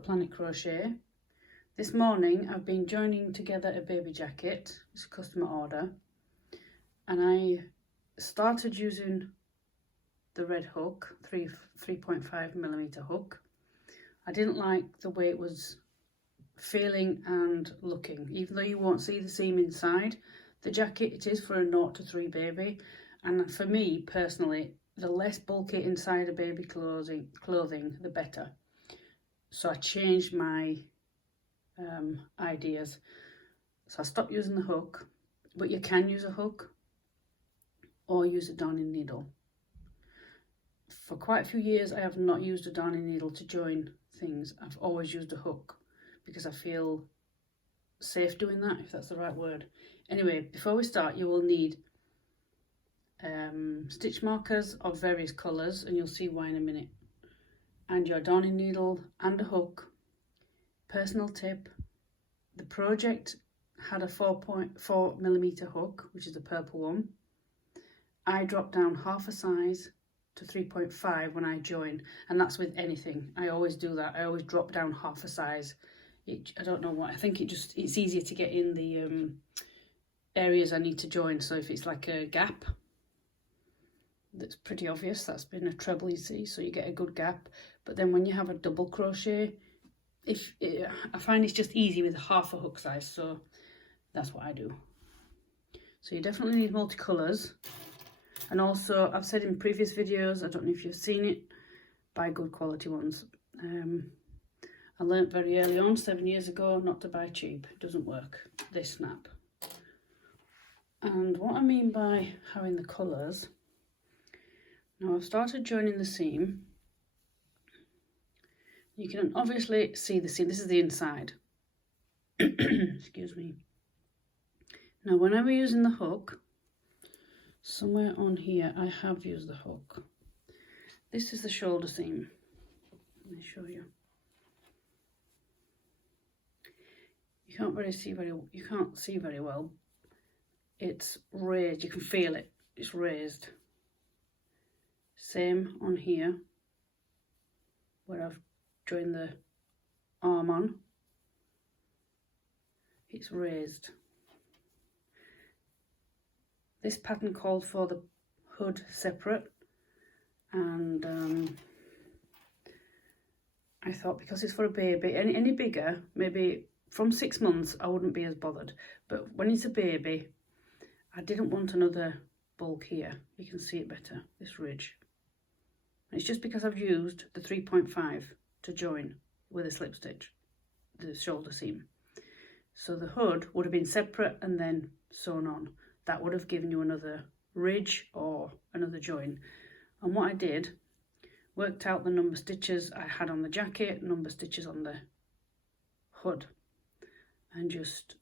at Planetcrochet. This morning I've been joining together a baby jacket. It's a customer order, and I started using the red hook, 3.5mm hook. I didn't like the way it was feeling and looking. Even though you won't see the seam inside the jacket, it is for a 0 to 3 baby, and for me personally, the less bulky inside a baby clothing the better. So I changed my ideas. So I stopped using the hook, but you can use a hook or use a darning needle. For quite a few years I have not used a darning needle to join things. I've always used a hook because I feel safe doing that, if that's the right word. Anyway, before we start, you will need stitch markers of various colours, and you'll see why in a minute, and your darning needle and a hook. Personal tip, the project had a 4.4mm hook, which is the purple one. I dropped down half a size to 3.5 when I join, and that's with anything. I always do that. I always drop down half a size. I don't know what, I think it's easier to get in the areas I need to join. So if it's like a gap that's pretty obvious, that's been a treble, you see, so you get a good gap. But then when you have a double crochet, I find it's just easy with half a hook size, so that's what I do. So you definitely need multicolours, and also I've said in previous videos, I don't know if you've seen it, buy good quality ones. I learnt very early on, 7 years ago, not to buy cheap. It doesn't work. They snap. And what I mean by having the colours, now I've started joining the seam. You can obviously see the seam. This is the inside. Excuse me. Now when I was using the hook, somewhere on here I have used the hook. This is the shoulder seam. Let me show you. You can't see very well. It's raised, you can feel it, it's raised. Same on here, where I've joined the arm on. It's raised. This pattern called for the hood separate, and I thought because it's for a baby, any bigger, maybe from 6 months, I wouldn't be as bothered. But when it's a baby, I didn't want another bulk here. You can see it better, this ridge. And it's just because I've used the 3.5 to join with a slip stitch, the shoulder seam. So the hood would have been separate and then sewn on. That would have given you another ridge or another join. And what I did, worked out the number of stitches I had on the jacket, number of stitches on the hood, and just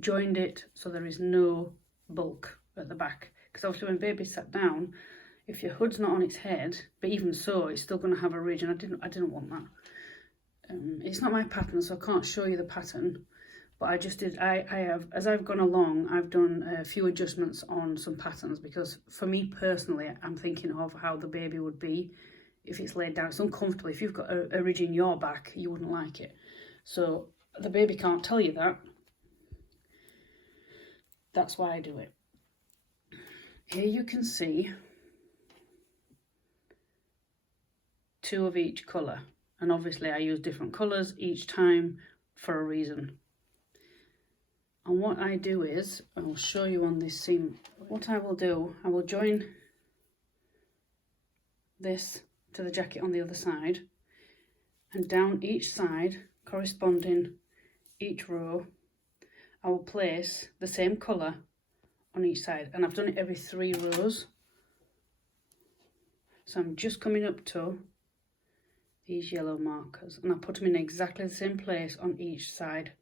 joined it so there is no bulk at the back. Because obviously when baby sat down, if your hood's not on its head, but even so, it's still going to have a ridge, and I didn't want that. It's not my pattern, so I can't show you the pattern, but I just did. I have, as I've gone along, I've done a few adjustments on some patterns, because for me personally, I'm thinking of how the baby would be if it's laid down. It's uncomfortable. If you've got a ridge in your back, you wouldn't like it. So the baby can't tell you that. That's why I do it. Here you can see 2 of each colour, and obviously I use different colours each time for a reason. And what I do is, I will show you on this seam, what I will do, I will join this to the jacket on the other side, and down each side, corresponding each row, I will place the same colour on each side, and I've done it every 3 rows. So I'm just coming up to these yellow markers, and I put them in exactly the same place on each side.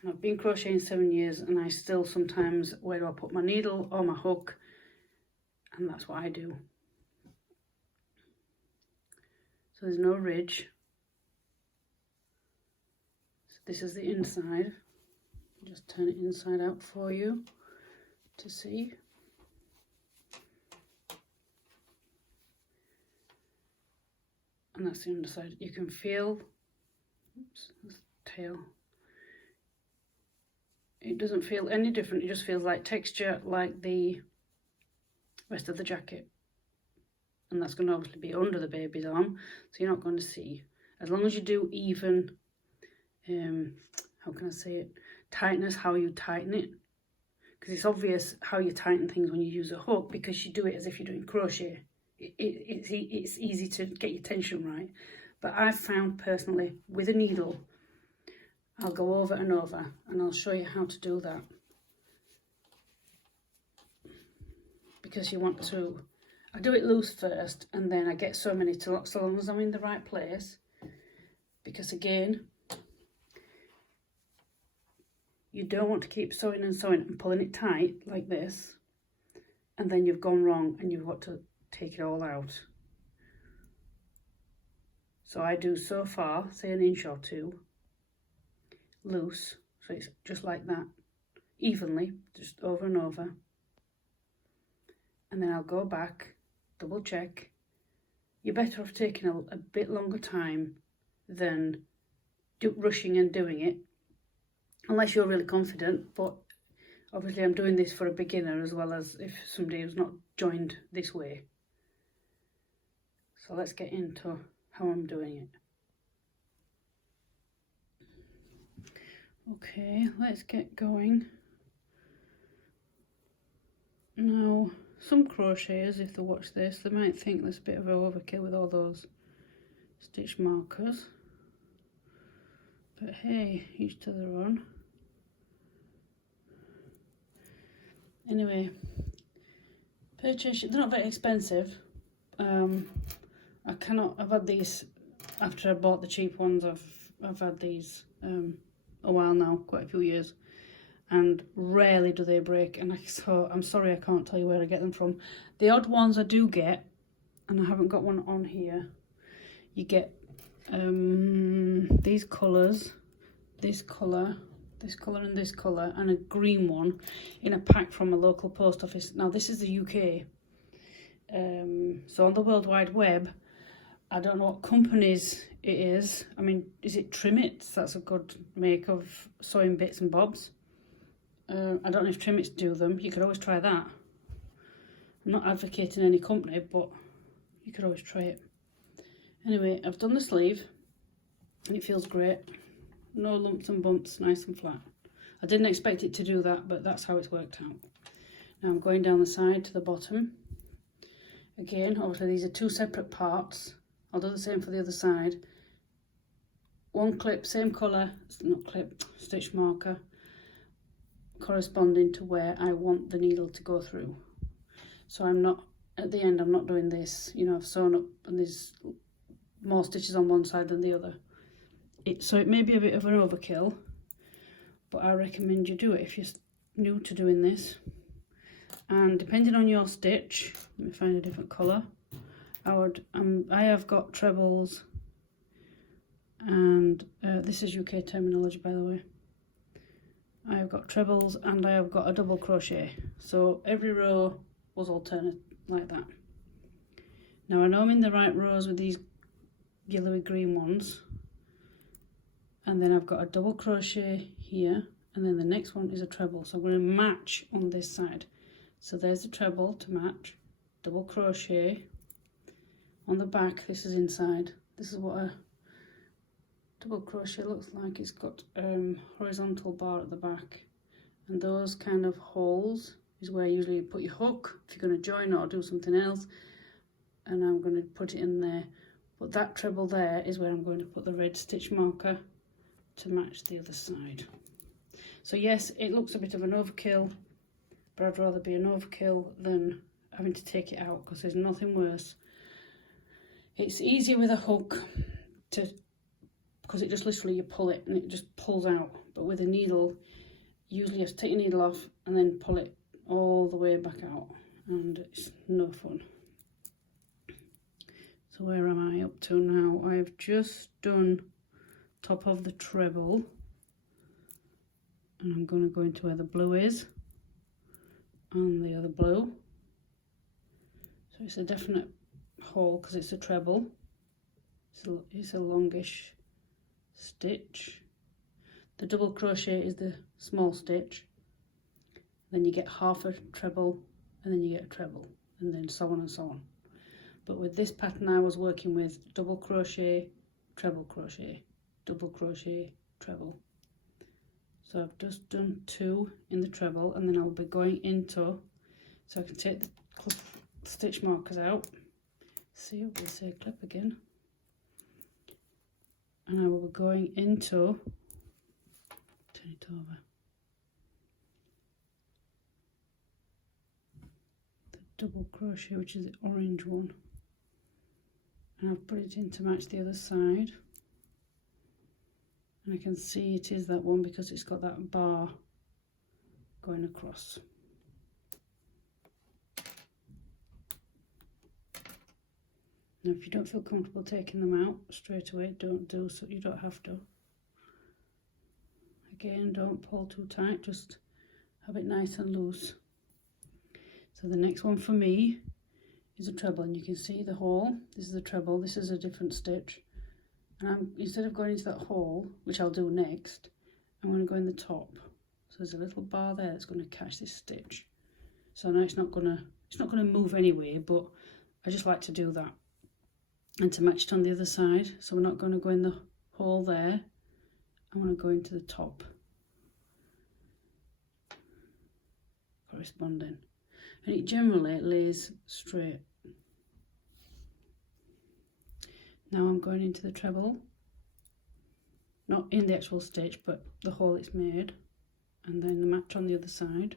And I've been crocheting 7 years, and I still sometimes, where do I put my needle or my hook, and that's what I do. So there's no ridge. So this is the inside. Just turn it inside out for you to see. and that's the underside. You can feel, oops, that's the tail. It doesn't feel any different, it just feels like texture like the rest of the jacket. And that's going to obviously be under the baby's arm, so you're not going to see. As long as you do even, how can I say it, tightness, how you tighten it. Because it's obvious how you tighten things when you use a hook, because you do it as if you're doing crochet. It's easy to get your tension right. But I've found personally, with a needle, I'll go over and over, and I'll show you how to do that. Because you want to, I do it loose first, and then I get so many to lock, so long as I'm in the right place. Because again, you don't want to keep sewing and sewing and pulling it tight like this, and then you've gone wrong and you've got to take it all out. So I do so far, say an inch or two, loose, so it's just like that, evenly, just over and over. And then I'll go back, double check. You're better off taking a bit longer time than rushing and doing it, unless you're really confident. But obviously I'm doing this for a beginner as well as if somebody who's not joined this way. So let's get into how I'm doing it. Okay, let's get going. Now, some crocheters, if they watch this, they might think there's a bit of overkill with all those stitch markers. But hey, each to their own. Anyway, purchase, they're not very expensive. I've had these after I bought the cheap ones. I've had these a while now, quite a few years, and rarely do they break. And so I'm sorry I can't tell you where I get them from. The odd ones I do get, and I haven't got one on here. You get these colours, this colour, this colour and this colour, and a green one in a pack from a local post office. Now this is the UK. So on the World Wide Web, I don't know what companies it is. I mean, is it Trimmits? That's a good make of sewing bits and bobs. I don't know if Trimmits do them. You could always try that. I'm not advocating any company, but you could always try it. Anyway, I've done the sleeve, and it feels great. No lumps and bumps, nice and flat. I didn't expect it to do that, but that's how it's worked out. Now I'm going down the side to the bottom. Again, obviously these are two separate parts. I'll do the same for the other side. One clip, same colour, not clip, stitch marker, corresponding to where I want the needle to go through. So I'm not, at the end I'm not doing this, you know, I've sewn up and there's more stitches on one side than the other. So it may be a bit of an overkill, but I recommend you do it if you're new to doing this. And depending on your stitch, let me find a different colour. I have got trebles, and this is UK terminology, by the way. I have got trebles and I have got a double crochet, so every row was alternate like that. Now I know I'm in the right rows with these yellowy green ones, and then I've got a double crochet here, and then the next one is a treble, so I'm going to match on this side. So there's the treble to match, double crochet on the back. This is inside. This is what a double crochet looks like. It's got horizontal bar at the back, and those kind of holes is where usually you put your hook if you're going to join or do something else, and I'm going to put it in there. But that treble there is where I'm going to put the red stitch marker to match the other side. So yes, it looks a bit of an overkill, but I'd rather be an overkill than having to take it out, because there's nothing worse. It's easier with a hook because it just literally, you pull it and it just pulls out. But with a needle, usually you have to take your needle off and then pull it all the way back out, and it's no fun. So where am I up to now? I've just done top of the treble, and I'm going to go into where the blue is and the other blue. So it's a definite hole because it's a treble. So it's a longish stitch. The double crochet is the small stitch. Then you get half a treble, and then you get a treble, and then so on and so on. But with this pattern I was working with double crochet, treble crochet, double crochet, treble. So I've just done 2 in the treble, and then I'll be going into, so I can take the stitch markers out. See, we'll say clip again. And I will be going into, turn it over, the double crochet, which is the orange one. And I've put it in to match the other side. And I can see it is that one because it's got that bar going across. Now if you don't feel comfortable taking them out straight away, don't do so, you don't have to. Again, don't pull too tight, just have it nice and loose. So the next one for me is a treble, and you can see the hole. This is a treble, this is a different stitch. And instead of going into that hole, which I'll do next, I'm going to go in the top. So there's a little bar there that's going to catch this stitch. So now it's not going to move anyway, but I just like to do that. And to match it on the other side, so we're not going to go in the hole there. I'm going to go into the top, corresponding, and it generally lays straight. Now I'm going into the treble, not in the actual stitch, but the hole it's made, and then the match on the other side.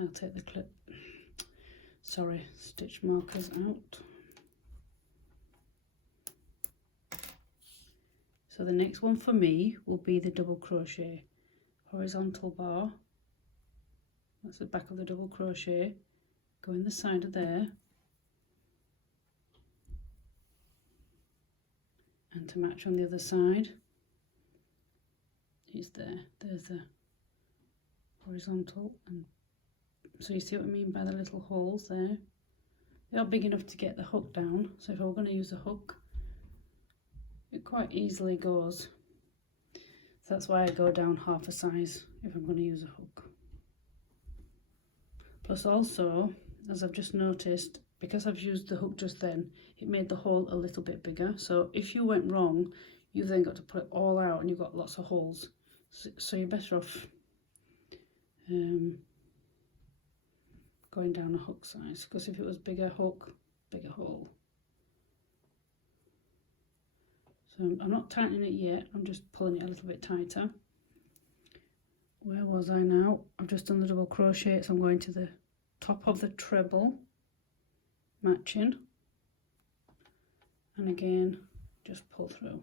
I'll take the stitch markers out. So the next one for me will be the double crochet, horizontal bar. That's the back of the double crochet. Go in the side of there. And to match on the other side, it's there. There's the horizontal, and so you see what I mean by the little holes there. They are big enough to get the hook down, so if I were going to use a hook, it quite easily goes. So that's why I go down half a size if I'm going to use a hook. Plus also, as I've just noticed, because I've used the hook just then, it made the hole a little bit bigger. So if you went wrong, you've then got to put it all out and you've got lots of holes. So you're better off going down a hook size, because if it was bigger hook, bigger hole. So I'm not tightening it yet, I'm just pulling it a little bit tighter. Where was I now? I've just done the double crochet, so I'm going to the top of the treble, matching, and again just pull through.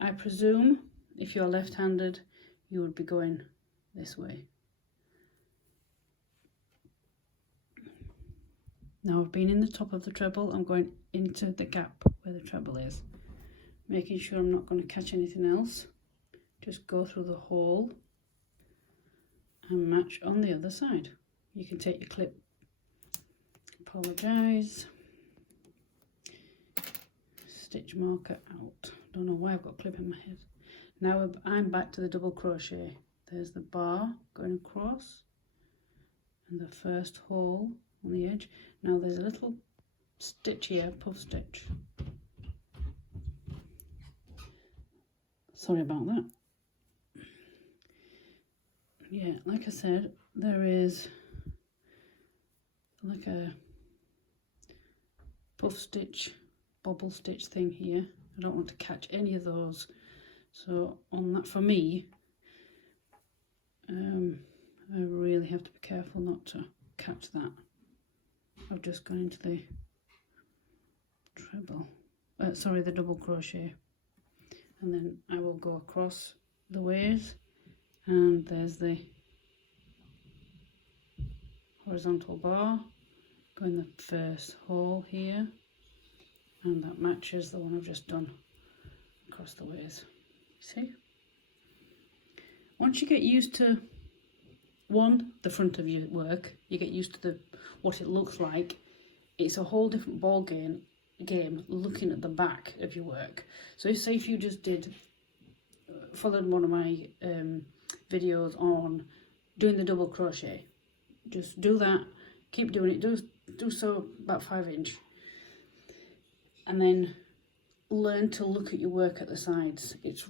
I presume if you're left-handed you would be going this way. Now I've been in the top of the treble, I'm going into the gap where the treble is, making sure I'm not going to catch anything else. Just go through the hole and match on the other side. You can take your clip, apologise, stitch marker out. Don't know why I've got a clip in my head. Now I'm back to the double crochet. There's the bar going across and the first hole on the edge. Now there's a little stitch here, puff stitch. Sorry about that. Yeah, like I said, there is like a puff stitch, bobble stitch thing here. I don't want to catch any of those. So on that, for me, I really have to be careful not to catch that. I've just gone into the the double crochet, and then I will go across the ways, and there's the horizontal bar, go in the first hole here, and that matches the one I've just done across the ways. See? Once you get used to the front of your work, you get used to what it looks like, it's a whole different ball game game looking at the back of your work. So say if you just followed one of my videos on doing the double crochet, just do that, keep doing it, do so about 5 inch, and then learn to look at your work at the sides. It's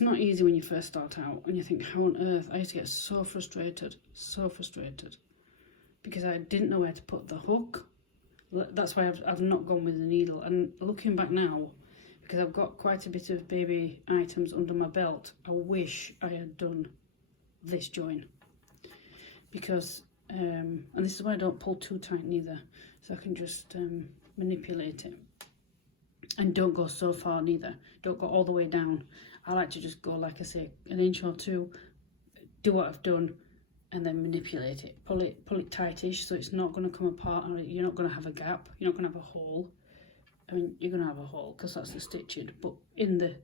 not easy when you first start out and you think, how on earth. I used to get so frustrated because I didn't know where to put the hook. That's why I've not gone with the needle. And looking back now, because I've got quite a bit of baby items under my belt, I wish I had done this join, because and this is why I don't pull too tight neither, so I can just manipulate it. And don't go so far neither, don't go all the way down. I like to just go, like I say, 1 inch or 2, do what I've done, and then manipulate it. Pull it tightish so it's not going to come apart, and you're not going to have a gap, you're not going to have a hole. I mean, you're going to have a hole because that's the stitching, but in the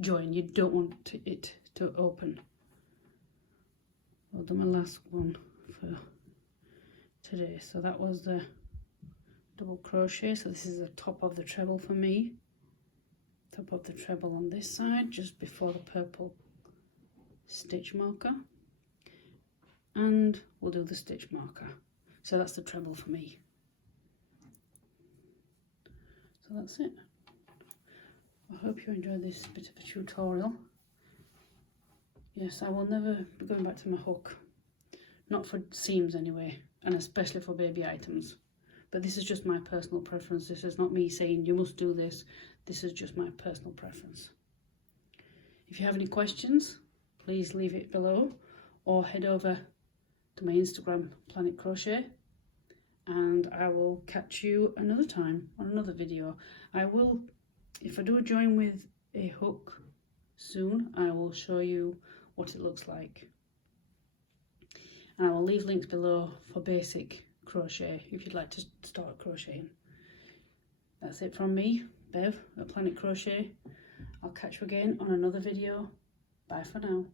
join you don't want it to open. I'll do my last one for today. So that was the double crochet. So this is the top of the treble for me. Top of the treble on this side, just before the purple stitch marker. And we'll do the stitch marker. So that's the treble for me. So that's it. I hope you enjoyed this bit of a tutorial. Yes, I will never be going back to my hook. Not for seams anyway, and especially for baby items. But this is just my personal preference. This is not me saying you must do this. This is just my personal preference. If you have any questions, please leave it below, or head over to my Instagram, Planetcrochet, and I will catch you another time on another video. I will, if I do a join with a hook soon, I will show you what it looks like. And I will leave links below for basic crochet if you'd like to start crocheting. That's it from me, Bev at Planetcrochet. I'll catch you again on another video. Bye for now.